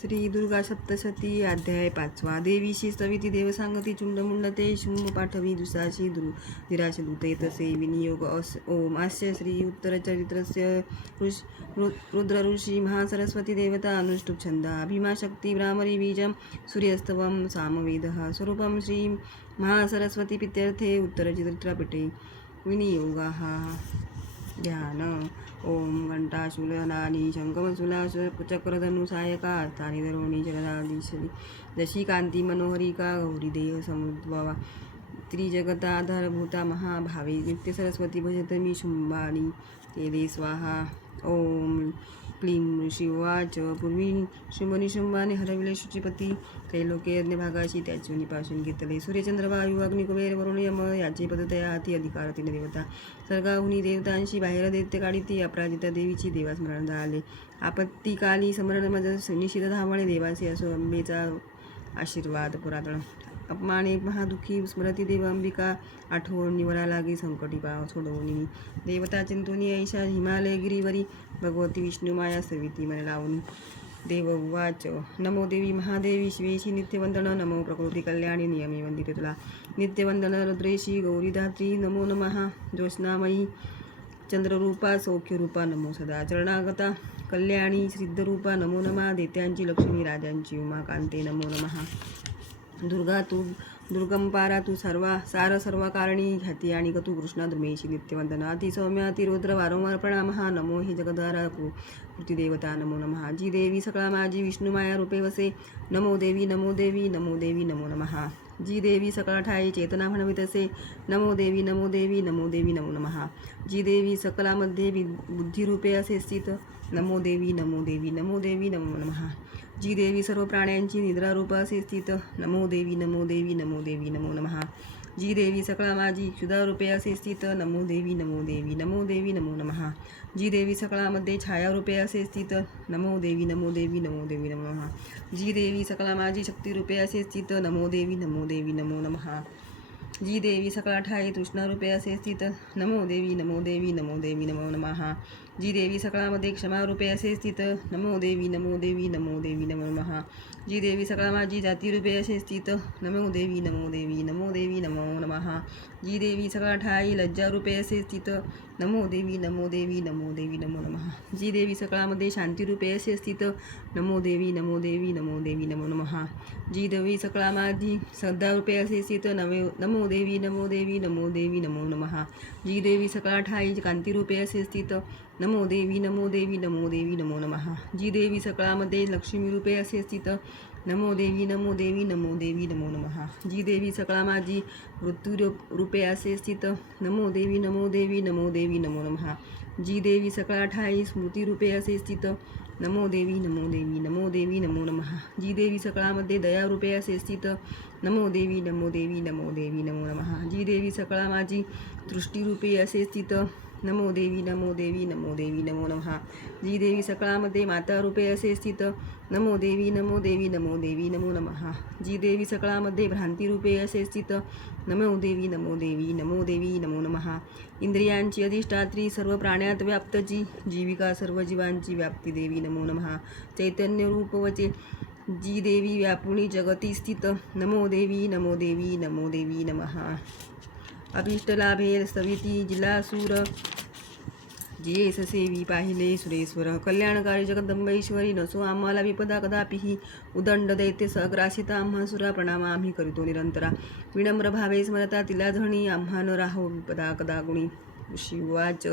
श्री दुर्गा सप्तशती अध्याय 5. देवीशी स्तविती देवसांगती चुंडमुंडते शुंभ पाठवी दुसाशी निराश दूते तसे विनियोग ओम आस्य श्री उत्तरचरित्रस्य रुद्र ऋषी महासरस्वती देवता अनुष्टुप छंदा भीमा शक्ती ब्राह्मरी बीजम सूर्यस्तवम सामवेदः स्वरूपम श्री महासरस्वती पित्यर्थे उत्तरचरित्रपटे विनियोगाः. ध्यान. ओम घंटाशूलनानी शंखमशूला चक्रधनु सायका स्थानी धरोणी जगदादिशली जशी कांती मनोहरिका गौरी देह समुद्भवा त्रिजगताधारभूता महाभावे नित्य सरस्वती भजत मी शुंभानी ते स्वाहा. ओम क्लीं शिवाच पूर्वी शुंभनिशुंभाने हरविले शुचिपती त्रैलोक्य यज्ञ भागाशी त्याची निपासून घेतले सूर्यचंद्र वायू अग्नि कुबेर वरुण यम याचे पदतया हाती अधिकार तीन देवता सर्गाहुनी देवतांशी बाहेर दैत्य काढी ती अपराजिता देवीची देवास्मरण झाले. आपत्तिकाली समरण मज निशित धावणे देवाचे असो अंबेचा आशीर्वाद पुरातन अपमाने महादुःखी स्मरती देव अंबिका आठवण निवरा लागे संकटी पाव सोडवणी देवता चिंतुनी ऐशा हिमालय गिरीवरी भगवती विष्णू माया सविती मन लावणी. देव उवाच नमो देवी महादेवी शिवेशी नित्यवंदन नमो प्रकृती कल्याणी नियमी वंदिते तुला नित्यवंदन रुद्रेशी गौरीधात्री नमो नमः ज्योत्स्नामयी चंद्ररूपा सौख्यरूपा नमो सदा चरणागता कल्याणी सिद्धरूपा नमो नमः देत्यांची लक्ष्मी राजांची उमाकांते नमो नमः. दुर्गा तू दुर्गंपारा तू सार सर्व कारणी ख्याती आणि तू कृष्णा द्रुमेशी नित्यवंदन अति सौम्य अति रुद्र वारंवार प्रणामः नमो हे जगद्धारा कृतिदेवता नमो नमः. जी देवी सकळा माझी विष्णू माया रूपे वसे नमो देवी नमो देवी नमो देवी नमो नमः. जी देवी सकळ ठाई चेतना म्हणवितसे नमो देवी नमो देवी नमो देवी नमो नमः. जी देवी सकलामध्ये बुद्धिरूपे असे स्थित नमो देवी नमो देवी नमो देवी नमो नमः. जी देवी सर्व प्राण्यांची निद्रारूप असे स्थित नमो देवी नमो देवी नमो देवी नमो नमः. जी देवी सकळा माझी क्षुधारूपे असे स्थित नमो देवी नमो देवी नमो देवी नमो नमः. जी देवी सकळामध्ये छायारूपे असे स्थित नमो देवी नमो देवी नमो देवी नमो नमः. जी देवी सकळा माझी शक्तिरूपे असे स्थित नमो देवी नमो देवी नमो नमः. जी देवी सकळा ठाई तृष्णारूपे असे स्थित नमो देवी नमो देवी नमो देवी नमो नमः. जी देवी सकळामध्ये क्षमारूपे असे स्थित नमो देवी नमो देवी नमो देवी नमो नमः. जी देवी सकळा माझी जातीरूपे असे स्थित नमो देवी नमो देवी नमो देवी नमो नमः. जी देवी सकळा ठाई लज्जारूपे असे स्थित नमो देवी नमो देवी नमो देवी नमो नमः. जी देवी सकळामध्ये शांतीरूपे असे स्थित नमो देवी नमो देवी नमो देवी नमो नमः. जी देवी सकळा माझी श्रद्धारूपे असे स्थित नमो देवी नमो देवी नमो देवी नमो नमः. जी देवी सकळा ठाई कांतीरूपे असे स्थित नमो देवी नमो देवी नमो देवी नमो नमः. जी देवी सकळामध्ये लक्ष्मीरूपे असे स्थित नमो देवी नमो देवी नमो देवी नमो नमः. जी देवी सकळा माझी मृत्यूरूपे असे स्थित नमो देवी नमो देवी नमो देवी नमो नमः. जी देवी सकळा ठाई स्मृतिरूपे असे स्थित नमो देवी नमो देवी नमो देवी नमो नमः. जी देवी सकळामध्ये दयारूपे असे स्थित नमो देवी नमो देवी नमो देवी नमो नमः. जी देवी सकळा माझी दृष्टीरूपे असे स्थित नमो देवी नमो देवी नमो देवी नमो नमः. जी देवी सकळामध्ये मातारूपे असे स्थित नमो देवी नमो देवी नमो देवी नमो नमः. जी देवी सकळामध्ये भ्रांतीरूपे असे स्थित नमो देवी नमो देवी नमो देवी नमो नमः. इंद्रियांची अधिष्ठात्री सर्व प्राण्यात व्याप्तची जीविका सर्व जीवांची व्याप्ती देवी नमो नमः. चैतन्य रूप वचे जी देवी व्यापुणी जगती स्थित नमो देवी नमो देवी नमो देवी नमः. अभिष्टलाभे सविती जिलासूर जियेस सेवी पाहिले सुरेश्वर कल्याणकारी जगदंबेश्वरी नसो आम्हाला विपदा कदापिही उदंड दैत्य सग्रासिता आम्हा सुरा प्रणामा आम्ही करीतो निरंतरा विनम्र भावे स्मरता तिला धणी आम्हा न राहो विपदा कदा गुणी. शिवाच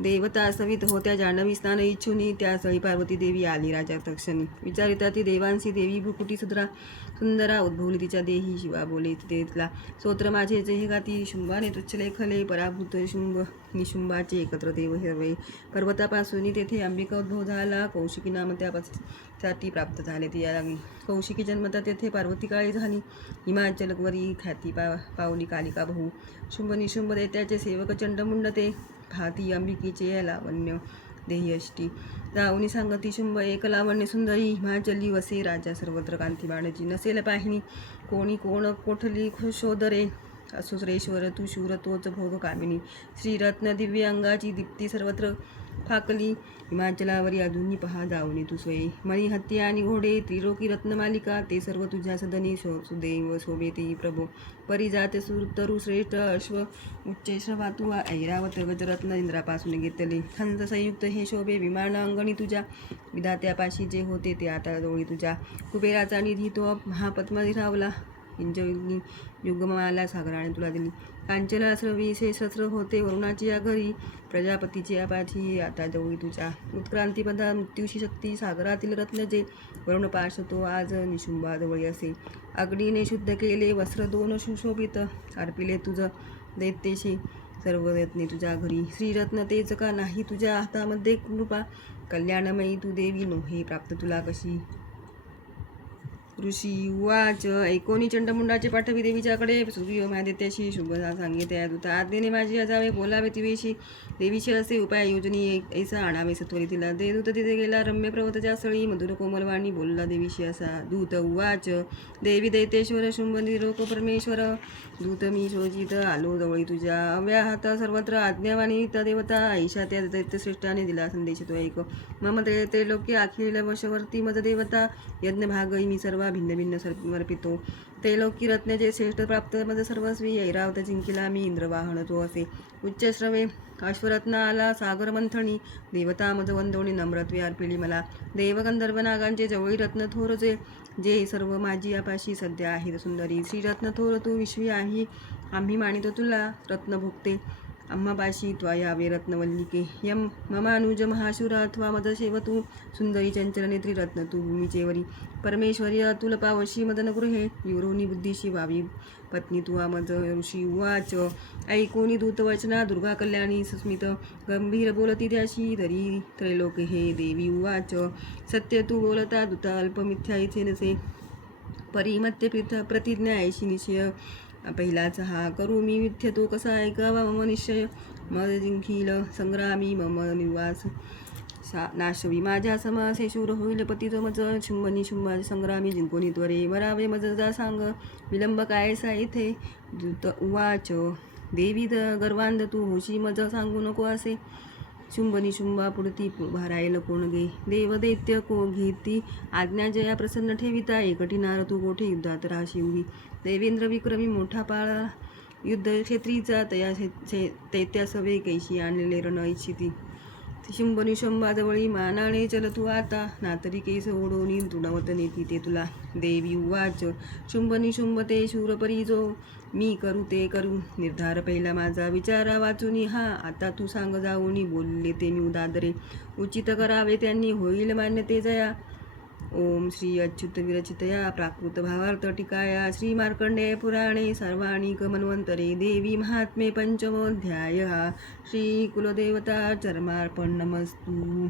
देवता सवित होत्या जान्हवी स्नान इच्छुनी त्या स्थळी पार्वती देवी आली राजा तक्षणी विचारिता ती देवांसी देवी भ्रुकुटी सुंदरा उद्भवली तिच्या देही शिवा बोले तिला स्तोत्र माझे जे गाती शुंभाने तुच्छले खले पराभूत शुंभ निशुंभाचे एकत्र देव हिरवे पर्वतापासून तेथे अंबिका उद्भव झाला कौशिकी नाम त्यासाठी प्राप्त झाले ती लागली कौशिकी जन्मता तेथे पार्वती काळी झाली हिमाचलवरी ख्याती पावली कालिका बहु शुंभ निशुंभ दैत्याचे सेवक चंडमुंड ते भाती अंबिकेचे लावण्य देही अष्टी रावणी सांगती शुंभ एक लावण्य सुंदरी हिमाचली वसे राजा सर्वत्र कांती बाणाची नसेल पाहिणी कोणी कोण कोठली शोधरे असुरेश्वर तू शूर तोच भोग कामिनी श्रीरत्न दिव्य अंगाची दीप्ती सर्वत्र फाकली हिमाचलावरी अजूनही पहा जाऊन तू सोयी मणी हत्ती आणि घोडे त्रिलोकी रत्नमालिका ते सर्व तुझ्या सदनी सुदैव शोभेते प्रभो परिजात सुतरु श्रेष्ठ अश्व उच्चे श्रवातु ऐरावत गजरत्न इंद्रापासून घेतले हंस संयुक्त हे शोभे विमान अंगणी तुझ्या विधात्यापाशी जे होते ते आता जवळी तुझ्या कुबेराचा निधी तो महापद्म रावला इंजनी युगमाला सागराने तुला दिली कांचला स्रवी शस्त्र होते वरुणाची या घरी प्रजापतीची या पाठी आता जवळी तुझ्या उत्क्रांतीपदा मृत्यूशी शक्ती सागरातील रत्न जे वरुण पाश तो आज निशुंभाजवळी असे अग्नीने शुद्ध केले वस्त्र दोन सुशोभित अर्पिले तुझं दैत्येशी सर्व रत्ने तुझ्या घरी श्रीरत्न तेच का नाही तुझ्या हातामध्ये कृपा कल्याणमयी तू देवी नोहे प्राप्त तुला कशी ऋषी उवाच ऐकोनी चंडमुंडाचे पाठवी देवीच्याकडे सूर्य महादेत्याशी शुभदा सांगितल्या दूता आज्ञेने माझी अजावे बोलावे तिवेशी देवीशी असे उपाय योजनी ऐसा आणावे सत्वरी तिला दे दूत तिथे गेला रम्य पर्वताच्या स्थळी मधुर कोमलवाणी बोलला देवीशी असा दूत उवाच देवी दैतेश्वर शुंभ निरोप परमेश्वर दूत मी शोचित आलो जवळी तुझ्या अव्याहात सर्वत्र आज्ञावाणी देवता ऐशा त्या दैत्यश्रेष्ठाने दिला संदेश तो ऐक मम त्रैलोक्य अखिल वशवर्ती मज देवता यज्ञ भागई मी सर्व भिन्न भिन्न समर्पितो त्रैलोकी रत्नाचे श्रेष्ठ प्राप्त मज सर्वस्वी ऐरावत जिंकिला मी इंद्रवाहन तो असे उच्च श्रवे अश्वरत्न आला सागर मंथणी देवता मज वंदवणी नम्रत्वे अर्पिली मला देवगंधर्व नागांचे जवळी रत्न थोर जे सर्व माझी आपाशी सध्या आहेत सुंदरी श्रीरत्न थोर तू विश्वी आहे आम्ही मानितो तुला रत्न भोगते आम्हापाशी त्वयावे रत्नवल्लिके यम ममानुज महाशुर अथवा मद सेवतू सुंदरी चंचल नेत्री रत्न तू भूमीचेवरी परमेश्वरी अतुल पावशी मदनगृहे विवरोनी बुद्धीशी वावी पत्नी तुवा मज ऋषी उवाच ऐकोनी दूतवचना दुर्गा कल्याणी सुस्मित गंभीर बोलती त्याशी तरी त्रैलोक हे देवी उवाच सत्य तू बोलता दूता अल्प मिथ्या इथे नसे परिमत्य प्रतिज्ञा ऐशी निश्चय पहिलाच हा करू मी मिथ्य तो कसा ऐकावा मम निश्चय मग जिंकील संग्रामी मम निवास नाशवी माझ्या समासे शूर होईल पतित मज शुंभनी शुंभा संग्रामी जिंकोनी त्वरे मरावे मज जा सांग विलंब कायसा येथे दूत उवाच देवी गर्वांध तू होशी मज सांगू नको असे शुंभनी शुंभा पुढती भारायला कोण गे देव दैत्य को घेती आज्ञा जया प्रसन्न ठेविता एकटी नार तू कोठे युद्धात राशी उभी देवेंद्र विक्रमी मोठा पाळा युद्ध क्षेत्रीचा तया दैत्या सवे कैशी आणलेले रण इच्छिती शुंभनी शुंभाजवळी मानाने चल तू आता नातरी केस ओढवणी तुडवत नेती ते तुला देवी उवाच शुंभनी शुंभ ते शूरपरी जो मी करू ते करू निर्धार पहिला माझा विचारा वाचूनी हा आता तू सांग जाऊनी बोलले ते मी उदादरे उचित करावे त्यांनी होईल मान्य ते जया ओम श्री अच्युत विरचितया प्राकृत भावार्थ टिकाया श्री मार्कंडेय पुराणे सर्वाणिक मन्वंतरे देवी महात्मे पंचमोध्याय श्री कुलदेवता चरमार्पण नमस्तु।